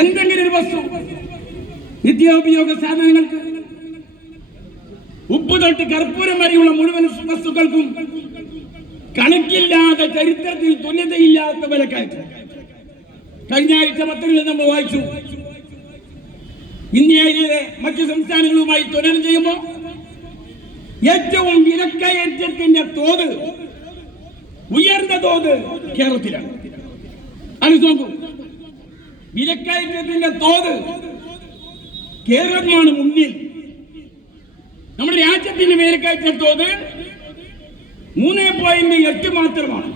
എന്തെങ്കിലും ഒരു വസ്തു നിത്യോപയോഗ സാധനങ്ങൾക്ക് ഉപ്പ് തൊട്ട് കർപ്പൂരം വരെയുള്ള മുഴുവൻ വസ്തുക്കൾക്കും കണക്കില്ലാതെ ചരിത്രത്തിൽ തുല്യതയില്ലാത്ത വിലക്കയറ്റം കഴിഞ്ഞ ആഴ്ച പത്രങ്ങളിൽ നമ്മൾ വായിച്ചു. ഇന്ത്യയിലെ മറ്റു സംസ്ഥാനങ്ങളുമായി തുലനം ചെയ്യുമ്പോൾ ഏറ്റവും വിലക്കയറ്റത്തിന്റെ തോത് ഉയർന്ന തോത് കേരളത്തിലാണ്. അത് നോക്കൂ. വിലക്കയറ്റത്തിന്റെ തോത്. കേരളമാണ് മുന്നിൽ. നമ്മുടെ രാജ്യത്തിന്റെ വിലക്കയറ്റ തോത്. മൂന്ന് പോയിന്റ് എട്ട് മാത്രമാണ്.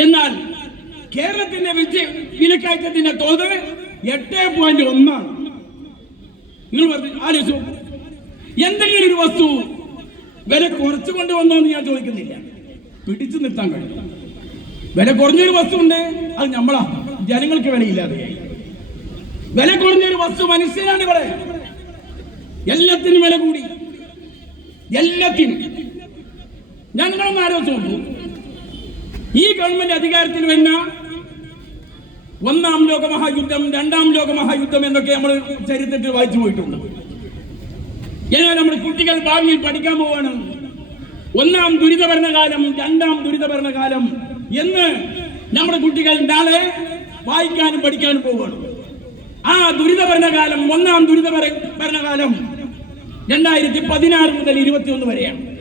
എന്നാൽ കേരളത്തിന്റെ വിലക്കയറ്റത്തിന്റെ തോത് എട്ട് പോയിന്റ് ഒന്നാണ്. നിങ്ങൾ ആലോചിച്ചു എന്തെങ്കിലും ഒരു വസ്തു വില കുറച്ചു കൊണ്ടുവന്നോ എന്ന് ഞാൻ ചോദിക്കുന്നില്ല. പിടിച്ചു നിർത്താൻ കഴിയും. വില കുറഞ്ഞൊരു വസ്തു ഉണ്ട് അത് നമ്മളാ ജനങ്ങൾക്ക് വിലയില്ലാതെയായി വില കുറഞ്ഞൊരു വസ്തു മനുഷ്യനാണ് ഇവിടെ. എല്ലാത്തിനും വില കൂടി. എല്ലാത്തിനും. ഞങ്ങളൊന്ന് ആലോചിച്ച് നോക്കൂ. ഈ ഗവൺമെന്റ് അധികാരത്തിൽ വരുന്ന ഒന്നാം ലോകമഹായുദ്ധം രണ്ടാം ലോകമഹായുദ്ധം എന്നൊക്കെ നമ്മൾ ചരിത്രത്തിൽ വായിച്ചു പോയിട്ടുണ്ട്. എന്നാൽ നമ്മൾ കുട്ടികൾ ഭാവിയിൽ പഠിക്കാൻ പോവാണ് ഒന്നാം ദുരിത ഭരണകാലം രണ്ടാം ദുരിത ഭരണകാലം എന്ന് നമ്മുടെ കുട്ടികൾ നാളെ വായിക്കാനും പഠിക്കാനും പോവുകയാണ്. ആ ദുരിത ഭരണകാലം ഒന്നാം ദുരിത ഭരണകാലം രണ്ടായിരത്തി പതിനാറ് മുതൽ ഇരുപത്തിയൊന്ന് വരെയാണ്.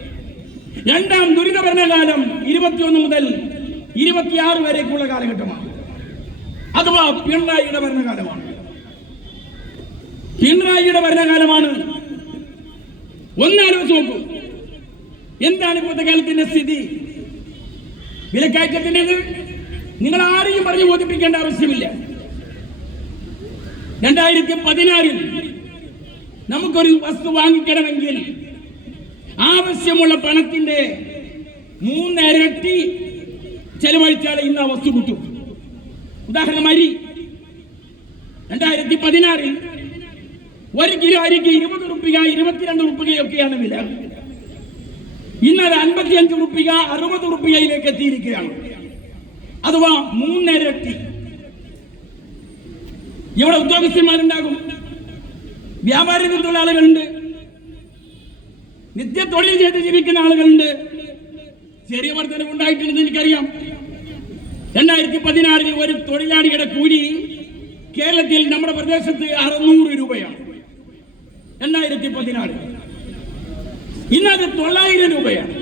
രണ്ടാം ദുരിത ഭരണകാലം ഇരുപത്തിയൊന്ന് മുതൽ ഇരുപത്തിയാറ് വരേക്കുള്ള കാലഘട്ടമാണ്. അഥവാ പിണറായിയുടെ ഭരണകാലമാണ്. പിണറായിയുടെ ഭരണകാലമാണ്. ഒന്നാലോചിച്ച് നോക്കൂ. എന്താണ് ഇപ്പോഴത്തെ കാലത്തിന്റെ സ്ഥിതി? വിലക്കയറ്റത്തിന്റെത് നിങ്ങൾ ആരെയും പറഞ്ഞു ബോധിപ്പിക്കേണ്ട ആവശ്യമില്ല. രണ്ടായിരത്തി പതിനാറിൽ നമുക്കൊരു വസ്തു വാങ്ങിക്കണമെങ്കിൽ ആവശ്യമുള്ള പണത്തിന്റെ മൂന്നിരട്ടി ചെലവഴിച്ചാൽ ഇന്ന് ആ വസ്തു കിട്ടും. ഉദാഹരണം അരി. രണ്ടായിരത്തി പതിനാറിൽ ഒരു കിലോ അരിക്ക് ഇരുപത് റുപ്യ ഇരുപത്തിരണ്ട് റുപ്യയൊക്കെയാണ് വില. ഇന്നത് അൻപത്തിയഞ്ച് റുപ്യ അറുപത് റുപ്യയിലേക്ക് എത്തിയിരിക്കുകയാണ്. അഥവാ മൂന്നിരട്ടി ഇവിടെ ഉദ്യോഗസ്ഥന്മാരുണ്ടാകും? വ്യാപാര രംഗത്തുള്ള ആളുകളുണ്ട്. നിത്യ തൊഴിൽ ചെയ്ത് ജീവിക്കുന്ന ആളുകളുണ്ട്. ചെറിയ വർധനവ് ഉണ്ടായിട്ടുണ്ടെന്ന് എനിക്കറിയാം. രണ്ടായിരത്തി പതിനാറിൽ ഒരു തൊഴിലാളിയുടെ കൂലി കേരളത്തിൽ നമ്മുടെ പ്രദേശത്ത് അറുന്നൂറ് രൂപയാണ്. രണ്ടായിരത്തി പതിനാറ് ഇന്നത് തൊള്ളായിരം രൂപയാണ്.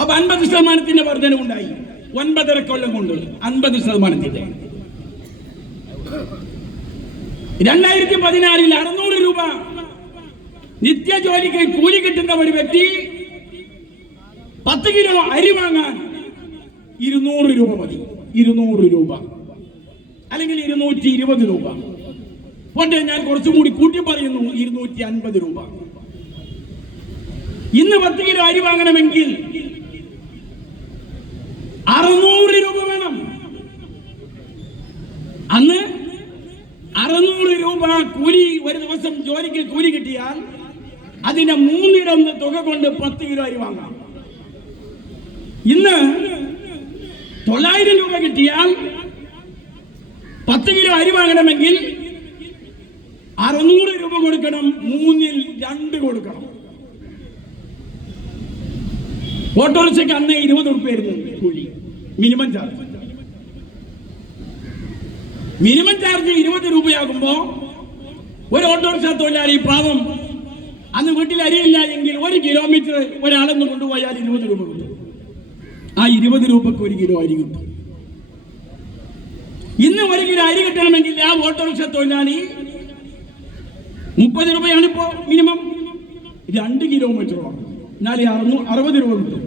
അപ്പൊ അൻപത് ശതമാനത്തിന്റെ വർധനവുണ്ടായി. ഒൻപതര കൊല്ലം കൊണ്ട് അൻപത് ശതമാനത്തിന്റെ രണ്ടായിരത്തി പതിനാറിൽ അറുന്നൂറ് രൂപ നിത്യജോലിക്ക് കൂലി കിട്ടുന്ന ഒരു വ്യക്തി പത്ത് കിലോ അരി വാങ്ങാൻ ഇരുന്നൂറ് രൂപ മതി. ഇരുന്നൂറ് രൂപ. അല്ലെങ്കിൽ ഇരുന്നൂറ്റി ഇരുപത് രൂപ. പോട്ടെ ഞാൻ കുറച്ചും കൂടി കൂട്ടി പറയുന്നു ഇരുന്നൂറ്റി അൻപത് രൂപ. ഇന്ന് പത്ത് കിലോ അരി വാങ്ങണമെങ്കിൽ അറുന്നൂറ് രൂപ വേണം. അന്ന് അറുന്നൂറ് രൂപ കൂലി ഒരു ദിവസം ജോലിക്ക് കൂലി കിട്ടിയാൽ അതിന്റെ മൂന്നിടന്ന് തുക കൊണ്ട് പത്ത് കിലോ അരി വാങ്ങാം. ഇന്ന് തൊള്ളായിരം രൂപ കിട്ടിയാൽ പത്ത് കിലോ അരി വാങ്ങണമെങ്കിൽ അറുന്നൂറ് രൂപ കൊടുക്കണം മൂന്നിൽ രണ്ട് കൊടുക്കണം. ഓട്ടോറിക്ഷയ്ക്ക് അന്ന് ഇരുപത് ഉറുപ്പായിരുന്നു കൂലി. മിനിമം ചാർജ് മിനിമം ചാർജ് ഇരുപത് രൂപയാകുമ്പോ ഒരു ഓട്ടോറിക്ഷ തൊഴിലാളി പാവം അന്ന് വീട്ടിൽ അരിയില്ല എങ്കിൽ ഒരു കിലോമീറ്റർ ഒരാളെന്ന് കൊണ്ടുപോയാൽ ഇരുപത് രൂപ കിട്ടും. ആ ഇരുപത് രൂപക്ക് ഒരു കിലോ അരി കിട്ടും. ഇന്ന് ഒരു കിലോ അരി കിട്ടണമെങ്കിൽ ആ ഓട്ടോറിക്ഷ തൊഴിലാളി മുപ്പത് രൂപയാണ് ഇപ്പോ മിനിമം. രണ്ട് കിലോമീറ്ററോളം എന്നാലേ അറുന്നൂ അറുപത് രൂപ കിട്ടും.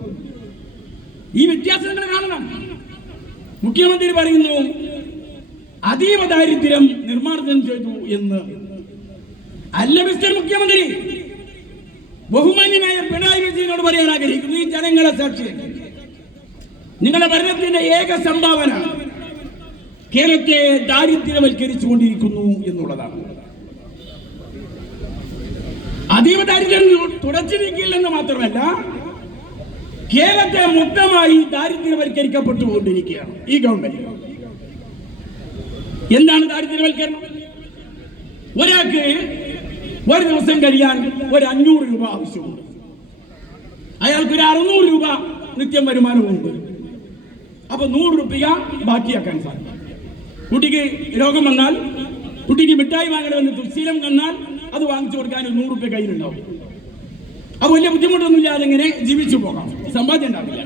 ഈ വ്യത്യാസം നിങ്ങൾ കാണണം? മുഖ്യമന്ത്രി പറയുന്നു അതീവ ദാരിദ്ര്യം നിർമ്മാർജനം ചെയ്തു എന്ന്. അല്ല മിസ്റ്റർ മുഖ്യമന്ത്രി ബഹുമാന്യനായ പിണറായി വിജയനോട് പറയാൻ ആഗ്രഹിക്കുന്നു ഈ ജനങ്ങളെ സാക്ഷിയാക്കി നിങ്ങളുടെ ഭരണത്തിന്റെ ഏക സംഭാവന കേരളത്തെ ദാരിദ്ര്യവൽക്കരിച്ചു കൊണ്ടിരിക്കുന്നു എന്നുള്ളതാണ്. അതീവ ദാരിദ്ര്യം തുടച്ചു നീക്കില്ലെന്ന് മാത്രമല്ല കേരളത്തെ മൊത്തമായി ദാരിദ്ര്യവൽക്കരിക്കപ്പെട്ടുകൊണ്ടിരിക്കുകയാണ് ഈ ഗവൺമെന്റ് എന്താണ് ദാരിദ്ര്യവൽക്കരണം? ഒരാൾക്ക് ഒരു ദിവസം കഴിയാൻ ഒരു അഞ്ഞൂറ് രൂപ ആവശ്യമുണ്ട്. അയാൾക്ക് ഒരു അറുന്നൂറ് രൂപ നിത്യം വരുമാനമുണ്ട്. അപ്പൊ നൂറ് റുപ്യ ബാക്കിയാക്കാൻ സാധിക്കും. കുട്ടിക്ക് രോഗം വന്നാൽ കുട്ടിക്ക് മിഠായി വാങ്ങണമെന്ന് ദുശീലം വന്നാൽ അത് വാങ്ങിച്ചു കൊടുക്കാൻ ഒരു നൂറ് രൂപ കയ്യിലുണ്ടാവും. അപ്പൊ വലിയ ബുദ്ധിമുട്ടൊന്നുമില്ലാതെ ഇങ്ങനെ ജീവിച്ചു പോകാം. സമ്പാദ്യം ഉണ്ടാവില്ല.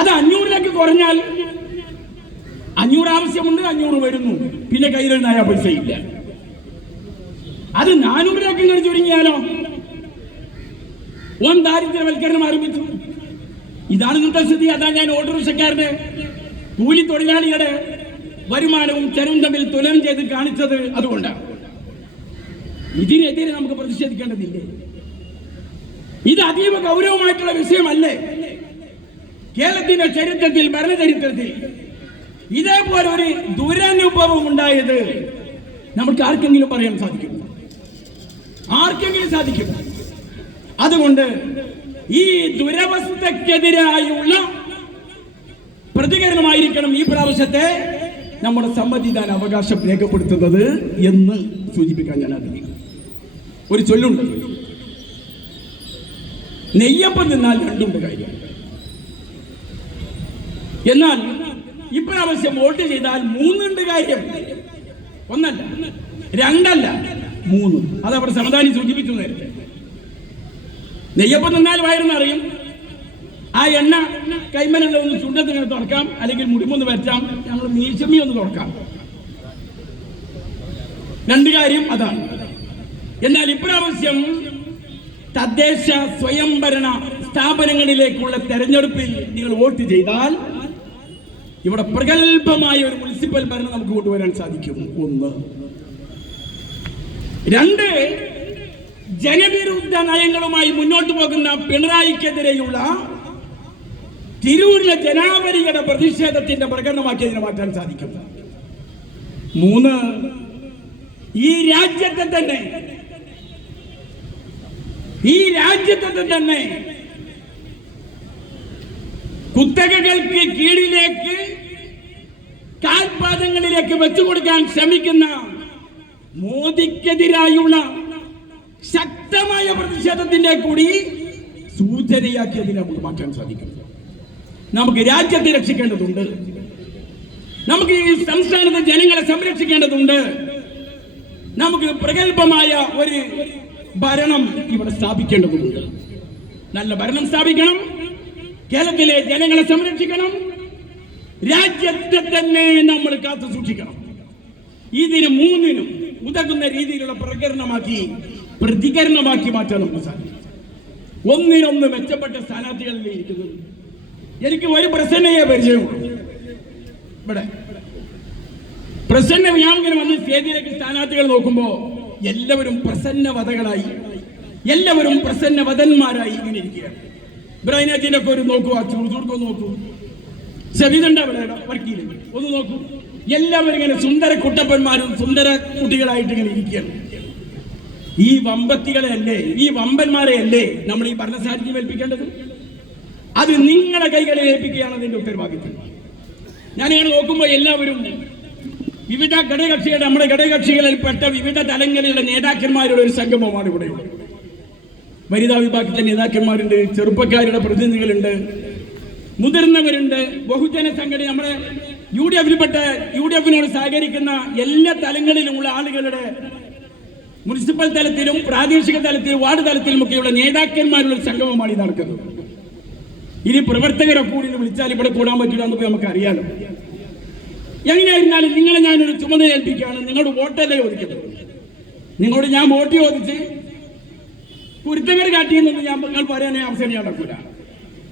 അത് അഞ്ഞൂറിലേക്ക് കുറഞ്ഞാൽ അഞ്ഞൂറ് ആവശ്യമുണ്ട് അഞ്ഞൂറ് വരുന്നു. പിന്നെ കയ്യിലുണ്ടായ പൈസ ഇല്ല അത് നാനൂറിലേക്ക് ഇങ്ങനെ ചുരുങ്ങിയാലോ? ഓൻ ദാരിദ്ര്യവൽക്കരണം ആരംഭിച്ചു. ഇതാണ് ഇന്നത്തെ സ്ഥിതി. അതാ ഞാൻ ഓട്ടോറിക്ഷക്കാരുടെ കൂലി തൊഴിലാളിയുടെ വരുമാനവും ചെലവും തമ്മിൽ തുലനം ചെയ്ത് കാണിച്ചത് അതുകൊണ്ടാണ്. ഇതിനെതിരെ നമുക്ക് പ്രതിഷേധിക്കേണ്ടതില്ലേ? ഇത് അതീവ ഗൗരവമായിട്ടുള്ള വിഷയമല്ലേ? കേരളത്തിന്റെ ചരിത്രത്തിൽ ഭരണചരിത്രത്തിൽ ഇതേപോലെ ഒരു ദുരനുഭവം ഉണ്ടായത് നമുക്ക് ആർക്കെങ്കിലും പറയാൻ സാധിക്കും? ആർക്കെങ്കിലും സാധിക്കും? അതുകൊണ്ട് ഈ ദുരവസ്ഥക്കെതിരായുള്ള പ്രതികരണമായിരിക്കണം ഈ പ്രാവശ്യത്തെ നമ്മുടെ സമ്മതിദാന അവകാശം രേഖപ്പെടുത്തുന്നത് എന്ന് സൂചിപ്പിക്കാൻ ഞാൻ ആഗ്രഹിക്കുന്നു. ഒരു ചൊല്ലുണ്ട്. നെയ്യപ്പം തിന്നാൽ രണ്ടുണ്ട് കാര്യം എന്നാൽ ഇപ്രാവശ്യം വോട്ട് ചെയ്താൽ മൂന്നുണ്ട് കാര്യം. ഒന്നല്ല രണ്ടല്ല മൂന്ന്. അത് അവർ സമതാനി സൂചിപ്പിച്ചു നേരത്തെ. നെയ്യപ്പം തിന്നാൽ വയറുന്നറിയും ആ എണ്ണ കൈമലുള്ള ഒന്ന് ചുണ്ടത്ത് ഇങ്ങനെ തുറക്കാം അല്ലെങ്കിൽ മുടിമൊന്ന് വരച്ചാം ഞങ്ങൾ മീശമി ഒന്ന് തുറക്കാം. രണ്ട് കാര്യം അതാണ്. എന്നാൽ ഇപ്രാവശ്യം തദ്ദേശ സ്വയംഭരണ സ്ഥാപനങ്ങളിലേക്കുള്ള തെരഞ്ഞെടുപ്പിൽ നിങ്ങൾ വോട്ട് ചെയ്താൽ ഇവിടെ പ്രഗത്ഭമായ ഒരു മുനിസിപ്പൽ ഭരണം നമുക്ക് കൊണ്ടുവരാൻ സാധിക്കും. ഒന്ന്. രണ്ട് ജനവിരുദ്ധ നയങ്ങളുമായി മുന്നോട്ട് പോകുന്ന പിണറായിക്കെതിരെയുള്ള തിരൂരിലെ ജനാവലിയുടെ പ്രതിഷേധത്തിന്റെ പ്രകടനമാക്കി അതിനെ മാറ്റാൻ സാധിക്കും. മൂന്ന് ഈ രാജ്യത്തെ തന്നെ ഈ രാജ്യത്തെ തന്നെ കുത്തകകൾക്ക് കീഴിലേക്ക് കാൽപാദങ്ങളിലേക്ക് വെച്ചുകൊടുക്കാൻ ശ്രമിക്കുന്ന മോദിക്കെതിരായുള്ള ശക്തമായ പ്രതിഷേധത്തിന്റെ കൂടി സൂചനയാക്കി അതിനെ നമുക്ക് മാറ്റാൻ സാധിക്കും. നമുക്ക് രാജ്യത്തെ രക്ഷിക്കേണ്ടതുണ്ട്. നമുക്ക് ഈ സംസ്ഥാനത്തെ ജനങ്ങളെ സംരക്ഷിക്കേണ്ടതുണ്ട്. നമുക്ക് പ്രഗത്ഭമായ ഒരു ഭരണം ഇവിടെ സ്ഥാപിക്കേണ്ടതുണ്ട്. നല്ല ഭരണം സ്ഥാപിക്കണം. കേരളത്തിലെ ജനങ്ങളെ സംരക്ഷിക്കണം. രാജ്യത്തെ തന്നെ നമ്മൾ കാത്തു സൂക്ഷിക്കണം. ഇതിന് മൂന്നിനും ഉതകുന്ന രീതിയിലുള്ള പ്രകരണമാക്കി പ്രതികരണമാക്കി മാറ്റാൻ നമുക്ക് സാധിക്കും. ഒന്നിനൊന്ന് മെച്ചപ്പെട്ട സ്ഥാനാർത്ഥികളിൽ ഇരിക്കുന്നത് എനിക്ക് ഒരു പ്രസന്നയെ പരിചയമുള്ളൂ. ഇവിടെ. പ്രസന്ന ഇങ്ങനെ വന്ന് സ്റ്റേജിലേക്ക് സ്ഥാനാർത്ഥികൾ നോക്കുമ്പോ എല്ലാവരും പ്രസന്നവതകളായി. എല്ലാവരും പ്രസന്നവതന്മാരായി ഇങ്ങനെ ഇരിക്കുകയാണ്. ഇബ്രാഹിനാജിന്റെ ഒക്കെ ഒരു നോക്കൂ ആ ചൂടുചൂടുക്കൊ നോക്കൂ. ചെവിതണ്ട അവിടെ വർക്കിയിൽ ഒന്ന് നോക്കൂ. എല്ലാവരും ഇങ്ങനെ സുന്ദര കുട്ടപ്പന്മാരും സുന്ദര കുട്ടികളായിട്ട് ഇങ്ങനെ ഇരിക്കുകയാണ്. ഈ വമ്പത്തികളെ അല്ലേ ഈ വമ്പന്മാരെ അല്ലേ നമ്മൾ ഈ ഭരണസാരഥ്യം ഏൽപ്പിക്കേണ്ടത്? അത് നിങ്ങളെ കൈകളിൽ ഏൽപ്പിക്കുകയാണ് അതിന്റെ ഉത്തരവാദിത്വം. ഞാനിങ്ങനെ നോക്കുമ്പോൾ എല്ലാവരും വിവിധ ഘടകകക്ഷികളുടെ നമ്മുടെ ഘടകകക്ഷികളിൽപ്പെട്ട വിവിധ തലങ്ങളിലുള്ള നേതാക്കന്മാരുടെ ഒരു സംഗമമാണ് ഇവിടെയുള്ളത്. വനിതാ വിഭാഗത്തിലെ നേതാക്കന്മാരുണ്ട് ചെറുപ്പക്കാരുടെ പ്രതിനിധികളുണ്ട് മുതിർന്നവരുണ്ട് ബഹുജന സംഘടന നമ്മുടെ യു ഡി എഫിൽപ്പെട്ട യു ഡി എഫിനോട് സഹകരിക്കുന്ന എല്ലാ തലങ്ങളിലുമുള്ള ആളുകളുടെ മുനിസിപ്പൽ തലത്തിലും പ്രാദേശിക തലത്തിലും വാർഡ് തലത്തിലുമൊക്കെയുള്ള നേതാക്കന്മാരുടെ സംഗമമാണ് ഈ നടക്കുന്നത്. ഇനി പ്രവർത്തകരെ കൂടി വിളിച്ചാൽ ഇവിടെ കൂടാൻ പറ്റില്ല എന്ന് നമുക്ക് അറിയാലോ. എങ്ങനെയായിരുന്നാലും നിങ്ങളെ ഞാനൊരു ചുമതല ഏൽപ്പിക്കുകയാണ്. നിങ്ങളുടെ വോട്ടല്ലേ ചോദിക്കുന്നത്. നിങ്ങളോട് ഞാൻ വോട്ട് ചോദിച്ച് കുരുത്തങ്ങൾ കാട്ടിയെന്നൊന്നും ഞാൻ നിങ്ങൾ പറയാനേ അവസരം ഞാൻ നടക്കൂല.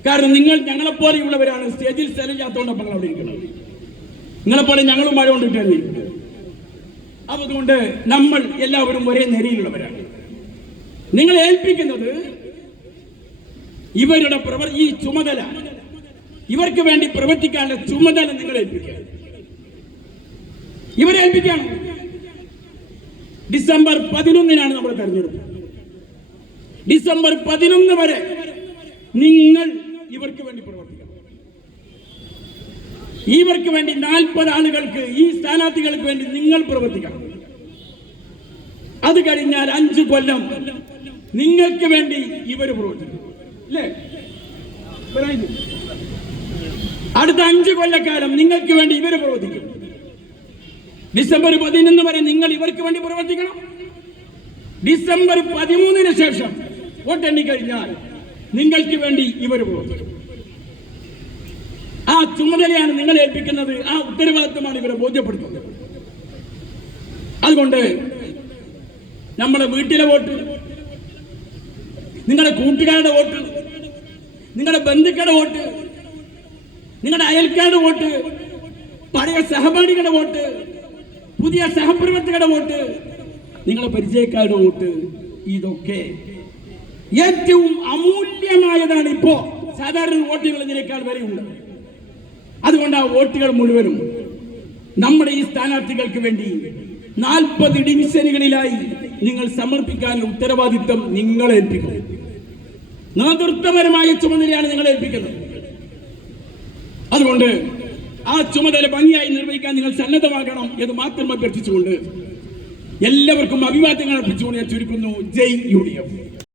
കാരണം നിങ്ങൾ ഞങ്ങളെപ്പോലെയുള്ളവരാണ്. സ്റ്റേജിൽ സ്ഥലം ചെയ്യാത്തതുകൊണ്ട് നമ്മൾ അവിടെ ഇരിക്കുന്നത്. നിങ്ങളെപ്പോലെ ഞങ്ങളും മഴ കൊണ്ടിട്ടാണ് ഇരിക്കുന്നത്. അതുകൊണ്ട് നമ്മൾ എല്ലാവരും ഒരേ നിരയിലുള്ളവരാണ് നിങ്ങൾ ഏൽപ്പിക്കുന്നത് ഇവരുടെ പ്രവർ ഈ ചുമതല. ഇവർക്ക് വേണ്ടി പ്രവർത്തിക്കാനുള്ള ചുമതല നിങ്ങൾ ഏൽപ്പിക്കുക. ഇവരെ ഏൽപ്പിക്കണം ഡിസംബർ പതിനൊന്നിനാണ് നമ്മൾ തെരഞ്ഞെടുപ്പ്. ഡിസംബർ പതിനൊന്ന് വരെ നിങ്ങൾ ഇവർക്ക് വേണ്ടി പ്രവർത്തിക്കണം. ഇവർക്ക് വേണ്ടി നാൽപ്പത് ആളുകൾക്ക് ഈ സ്ഥാനാർത്ഥികൾക്ക് വേണ്ടി നിങ്ങൾ പ്രവർത്തിക്കണം. അത് കഴിഞ്ഞാൽ അഞ്ച് കൊല്ലം നിങ്ങൾക്ക് വേണ്ടി ഇവർ പ്രവർത്തിക്കും. അല്ലേ? അടുത്ത അഞ്ച് കൊല്ലക്കാലം നിങ്ങൾക്ക് വേണ്ടി ഇവർ പ്രവർത്തിക്കും. ഡിസംബർ പതിനൊന്ന് വരെ നിങ്ങൾ ഇവർക്ക് വേണ്ടി പ്രവർത്തിക്കണം. ഡിസംബർ പതിമൂന്നിന് ശേഷം വോട്ടെണ്ണി കഴിഞ്ഞാൽ നിങ്ങൾക്ക് വേണ്ടി ഇവർ പ്രവർത്തിക്കും. ആ ചുമതലയാണ് നിങ്ങൾ ഏൽപ്പിക്കുന്നത്. ആ ഉത്തരവാദിത്വമാണ് ഇവരെ ബോധ്യപ്പെടുത്തുന്നത്. അതുകൊണ്ട് നമ്മുടെ വീട്ടിലെ വോട്ട് നിങ്ങളുടെ കൂട്ടുകാരുടെ വോട്ട് നിങ്ങളുടെ ബന്ധുക്കളുടെ വോട്ട് നിങ്ങളുടെ അയൽക്കാരുടെ വോട്ട് പഴയ സഹപാഠികളുടെ വോട്ട് പുതിയ സഹപ്രവർത്തകരുടെ വോട്ട്. നിങ്ങളെ പരിചയക്കാരുടെ വോട്ട്. ഇതൊക്കെ ഏറ്റവും അമൂല്യമായതാണ് ഇപ്പോ സാധാരണ വോട്ടുകൾ ഇതിനേക്കാൾ വരെയുണ്ട് അതുകൊണ്ട് ആ വോട്ടുകൾ മുഴുവനും നമ്മുടെ ഈ സ്ഥാനാർത്ഥികൾക്ക് വേണ്ടി നാൽപ്പത് ഡിവിഷനുകളിലായി നിങ്ങൾ സമർപ്പിക്കാനുള്ള ഉത്തരവാദിത്വം നിങ്ങൾ ഏൽപ്പിക്കും നേതൃത്വപരമായ ചുമതലയാണ് നിങ്ങൾ ഏൽപ്പിക്കുന്നത്. അതുകൊണ്ട് ആ ചുമതല ഭംഗിയായി നിർവഹിക്കാൻ നിങ്ങൾ സന്നദ്ധമാകണം എന്ന് മാത്രം അഭ്യർത്ഥിച്ചുകൊണ്ട് എല്ലാവർക്കും അഭിവാദ്യങ്ങൾ അർപ്പിച്ചുകൊണ്ട് ഞാൻ ചുരുക്കുന്നു. ജയ് യു ഡി എഫ്.